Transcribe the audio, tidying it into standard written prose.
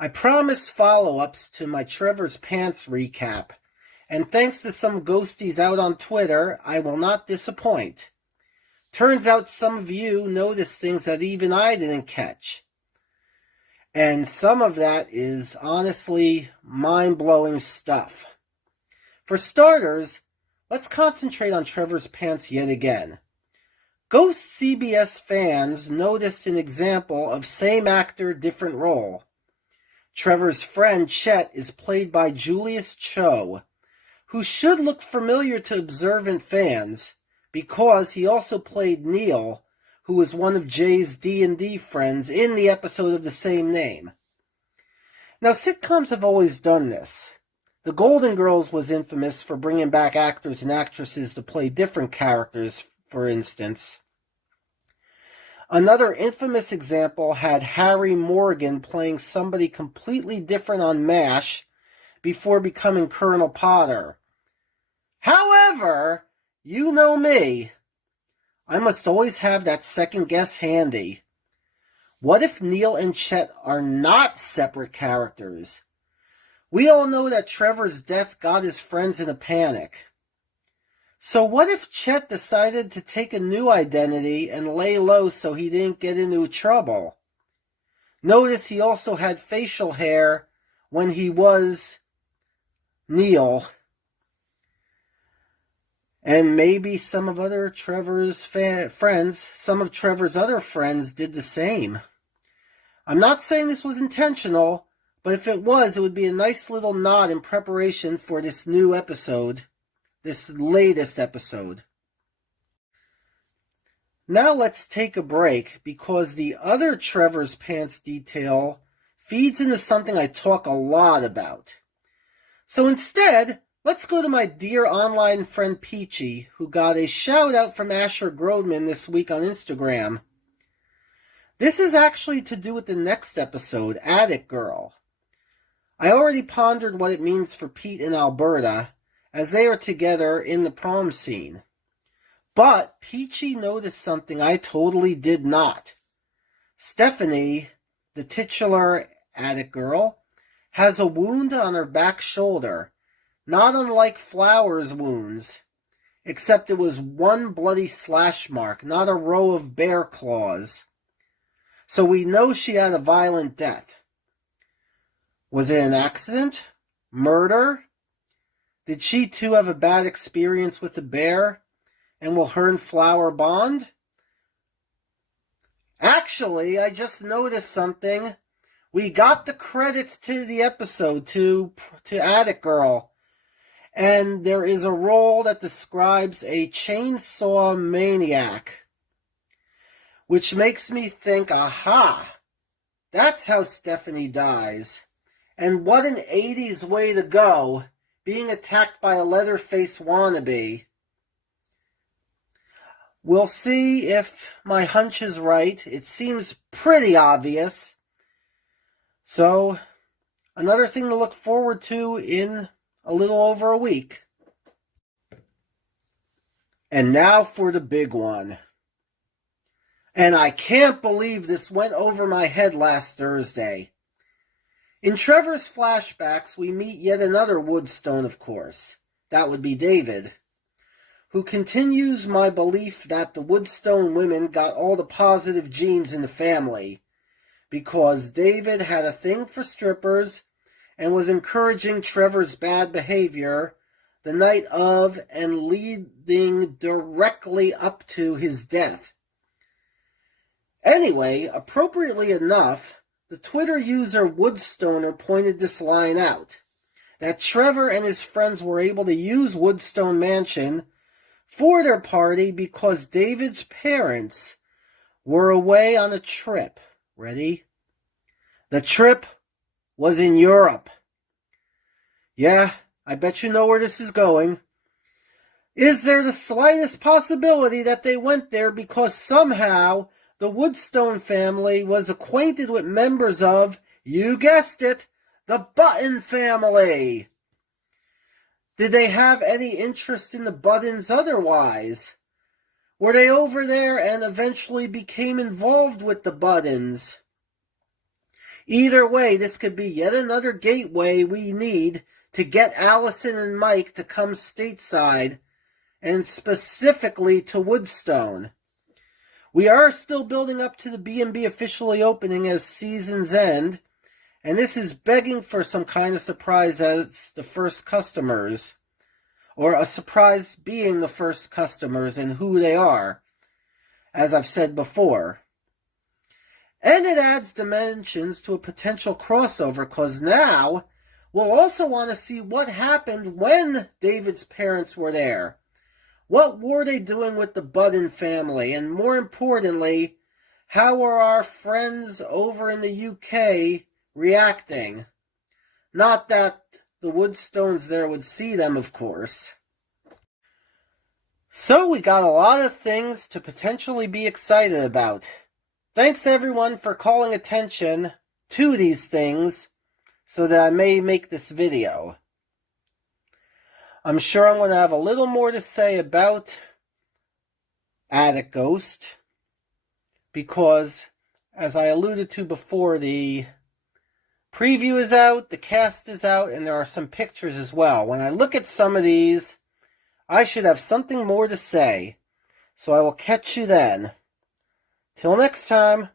I promised follow-ups to my Trevor's Pants recap, and thanks to some ghosties out on Twitter, I will not disappoint. Turns out some of you noticed things that even I didn't catch. And some of that is honestly mind-blowing stuff. For starters, let's concentrate on Trevor's Pants yet again. Ghost CBS fans noticed an example of same actor, different role. Trevor's friend Chet is played by Julius Cho, who should look familiar to observant fans because he also played Neil, who was one of Jay's D&D friends in the episode of the same name. Now, sitcoms have always done this. The Golden Girls was infamous for bringing back actors and actresses to play different characters, for instance. Another infamous example had Harry Morgan playing somebody completely different on MASH before becoming Colonel Potter. However, you know me, I must always have that second guess handy. What if Neil and Chet are not separate characters? We all know that Trevor's death got his friends in a panic. So what if Chet decided to take a new identity and lay low so he didn't get into trouble? Notice he also had facial hair when he was Neil. And maybe some of Trevor's other friends did the same. I'm not saying this was intentional, but if it was, it would be a nice little nod in preparation for this new episode. This latest episode. Now let's take a break because the other Trevor's Pants detail feeds into something I talk a lot about. So instead, let's go to my dear online friend Peachy, who got a shout out from Asher Grodman this week on Instagram. This is actually to do with the next episode, Attic Girl. I already pondered what it means for Pete and Alberta, as they are together in the prom scene. But Peachy noticed something I totally did not. Stephanie, the titular Attic Girl, has a wound on her back shoulder, not unlike Flower's wounds, except it was one bloody slash mark, not a row of bear claws. So we know she had a violent death. Was it an accident? Murder? Did she too have a bad experience with the bear? And will her and Flower bond? Actually, I just noticed something. We got the credits to the episode, to Attic Girl. And there is a role that describes a chainsaw maniac. Which makes me think, aha, that's how Stephanie dies. And what an 80s way to go, being attacked by a Leatherface wannabe. We'll see if my hunch is right. It seems pretty obvious. So, another thing to look forward to in a little over a week. And now for the big one. And I can't believe this went over my head last Thursday. In Trevor's flashbacks, we meet yet another Woodstone, of course. That would be David, who continues my belief that the Woodstone women got all the positive genes in the family, because David had a thing for strippers and was encouraging Trevor's bad behavior the night of and leading directly up to his death. Anyway, appropriately enough, the Twitter user Woodstoner pointed this line out, that Trevor and his friends were able to use Woodstone Mansion for their party because David's parents were away on a trip. Ready? The trip was in Europe. Yeah, I bet you know where this is going. Is there the slightest possibility that they went there because somehow the Woodstone family was acquainted with members of, you guessed it, the Button family? Did they have any interest in the Buttons otherwise? Were they over there and eventually became involved with the Buttons? Either way, this could be yet another gateway we need to get Allison and Mike to come stateside, and specifically to Woodstone. We are still building up to the B&B officially opening as season's end, and this is begging for some kind of surprise as the first customers, or a surprise being the first customers and who they are, as I've said before. And it adds dimensions to a potential crossover, because now we'll also want to see what happened when David's parents were there. What were they doing with the Budden family? And more importantly, how are our friends over in the UK reacting? Not that the Woodstones there would see them, of course. So we got a lot of things to potentially be excited about. Thanks everyone for calling attention to these things so that I may make this video. I'm sure I'm going to have a little more to say about Attic Ghost because, as I alluded to before, the preview is out, the cast is out, and there are some pictures as well. When I look at some of these, I should have something more to say. So I will catch you then. Till next time.